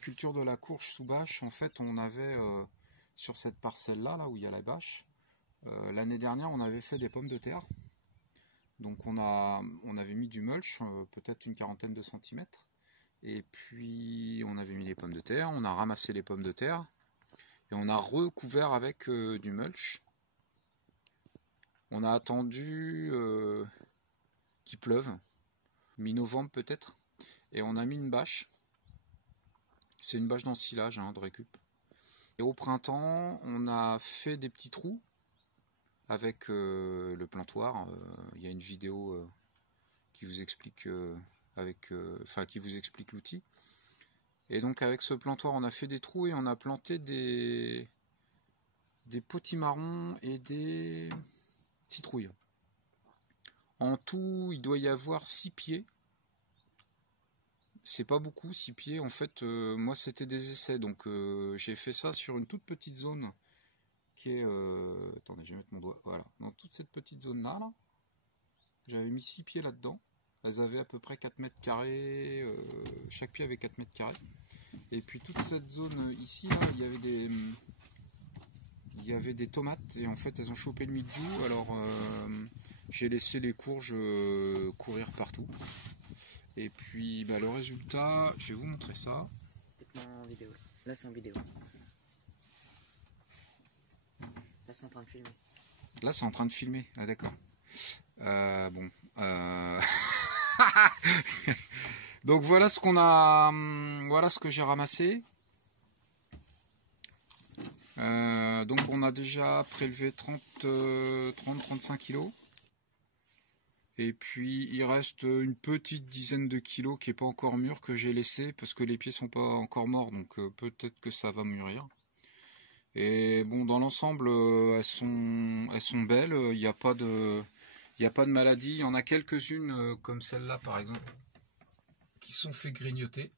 Culture de la courge sous bâche, en fait, on avait sur cette parcelle-là, là où il y a la bâche, l'année dernière, on avait fait des pommes de terre. Donc on avait mis du mulch, peut-être une quarantaine de centimètres. Et puis on avait mis les pommes de terre, on a ramassé les pommes de terre et on a recouvert avec du mulch. On a attendu qu'il pleuve, mi-novembre peut-être, et on a mis une bâche. C'est une bâche d'ensilage de récup. Et au printemps, on a fait des petits trous avec le plantoir. Il y a une vidéo qui vous explique qui vous explique l'outil. Et donc avec ce plantoir, on a fait des trous et on a planté des potimarrons et des citrouilles. En tout, il doit y avoir 6 pieds. C'est pas beaucoup, 6 pieds. En fait, moi c'était des essais, donc j'ai fait ça sur une toute petite zone qui est... attendez, je vais mettre mon doigt. Voilà, dans toute cette petite zone-là, là, j'avais mis 6 pieds là-dedans. Elles avaient à peu près 4 mètres carrés, chaque pied avait 4 mètres carrés. Et puis toute cette zone ici, là, il y avait des tomates, et en fait elles ont chopé le mildiou, alors j'ai laissé les courges courir partout. Et puis le résultat, je vais vous montrer ça. En vidéo. Là c'est en vidéo. Là c'est en train de filmer. Là c'est en train de filmer, ah d'accord. Donc voilà ce qu'on a, voilà ce que j'ai ramassé. Donc on a déjà prélevé 30-35 kilos. Et puis il reste une petite dizaine de kilos qui n'est pas encore mûr, que j'ai laissé parce que les pieds sont pas encore morts, donc peut-être que ça va mûrir. Et bon, dans l'ensemble, elles sont belles, il n'y a pas de maladie. Il y en a quelques-unes comme celle-là par exemple qui sont fait grignoter,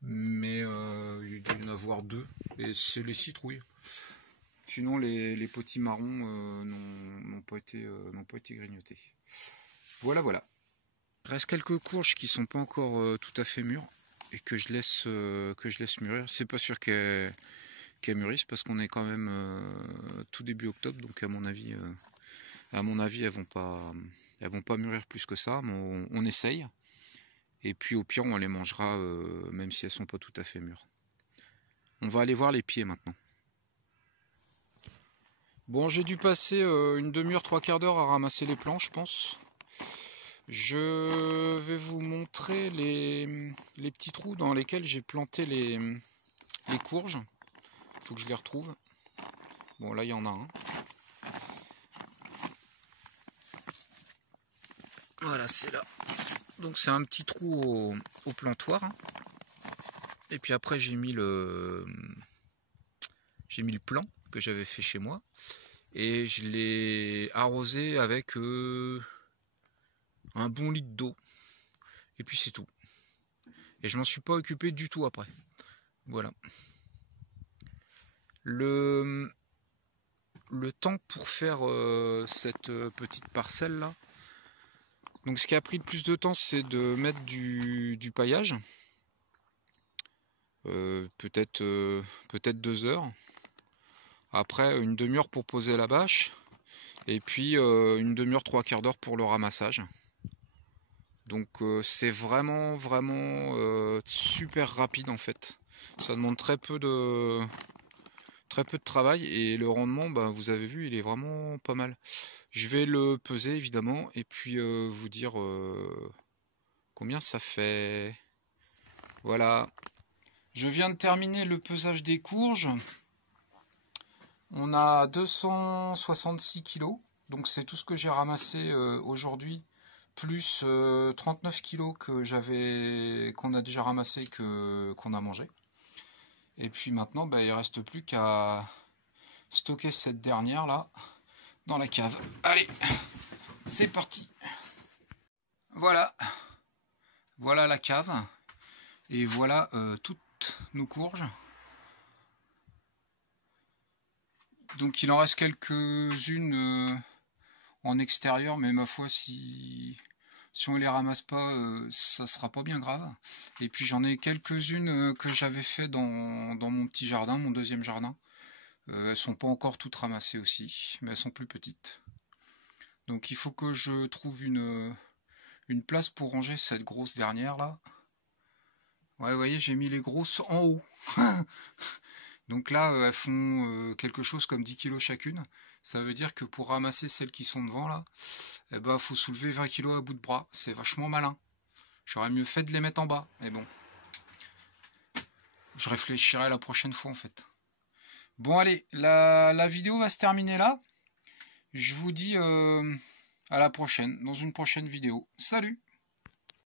mais il doit y en avoir 2 et c'est les citrouilles. Sinon les potimarrons n'ont pas été grignotés. Voilà. Il reste quelques courges qui sont pas encore tout à fait mûres et que je laisse mûrir. C'est pas sûr qu'elles mûrissent parce qu'on est quand même tout début octobre, donc à mon avis elles vont pas mûrir plus que ça, mais on essaye. Et puis au pire on les mangera même si elles sont pas tout à fait mûres. On va aller voir les pieds maintenant. Bon, j'ai dû passer une demi-heure, 3/4 d'heure à ramasser les plants, je pense. Je vais vous montrer les petits trous dans lesquels j'ai planté les courges. Il faut que je les retrouve. Bon, là, il y en a un. Voilà, c'est là. Donc, c'est un petit trou au plantoir. Et puis après, j'ai mis le plan que j'avais fait chez moi. Et je l'ai arrosé avec un bon litre d'eau. Et puis c'est tout. Et je m'en suis pas occupé du tout après. Voilà. Le temps pour faire cette petite parcelle là. Donc ce qui a pris le plus de temps, c'est de mettre du paillage. Peut-être 2 heures. Après une demi-heure pour poser la bâche. Et puis une demi-heure, 3/4 d'heure pour le ramassage. Donc c'est vraiment super rapide en fait. Ça demande très peu de travail et le rendement, vous avez vu, il est vraiment pas mal. Je vais le peser évidemment et puis vous dire combien ça fait. Voilà. Je viens de terminer le pesage des courges. On a 266 kg, donc c'est tout ce que j'ai ramassé aujourd'hui, plus 39 kg qu'on a déjà ramassé, qu'on a mangé. Et puis maintenant, il ne reste plus qu'à stocker cette dernière là dans la cave. Allez, c'est parti. Voilà la cave et voilà toutes nos courges. Donc il en reste quelques-unes en extérieur, mais ma foi, si Si on les ramasse pas, ça sera pas bien grave. Et puis j'en ai quelques-unes que j'avais fait dans mon petit jardin, mon deuxième jardin. Elles sont pas encore toutes ramassées aussi, mais elles sont plus petites. Donc il faut que je trouve une place pour ranger cette grosse dernière là. Ouais, vous voyez, j'ai mis les grosses en haut. Donc là, elles font quelque chose comme 10 kg chacune. Ça veut dire que pour ramasser celles qui sont devant là, eh ben, faut soulever 20 kg à bout de bras. C'est vachement malin. J'aurais mieux fait de les mettre en bas. Mais bon, je réfléchirai la prochaine fois en fait. Bon allez, la vidéo va se terminer là. Je vous dis à la prochaine, dans une prochaine vidéo. Salut!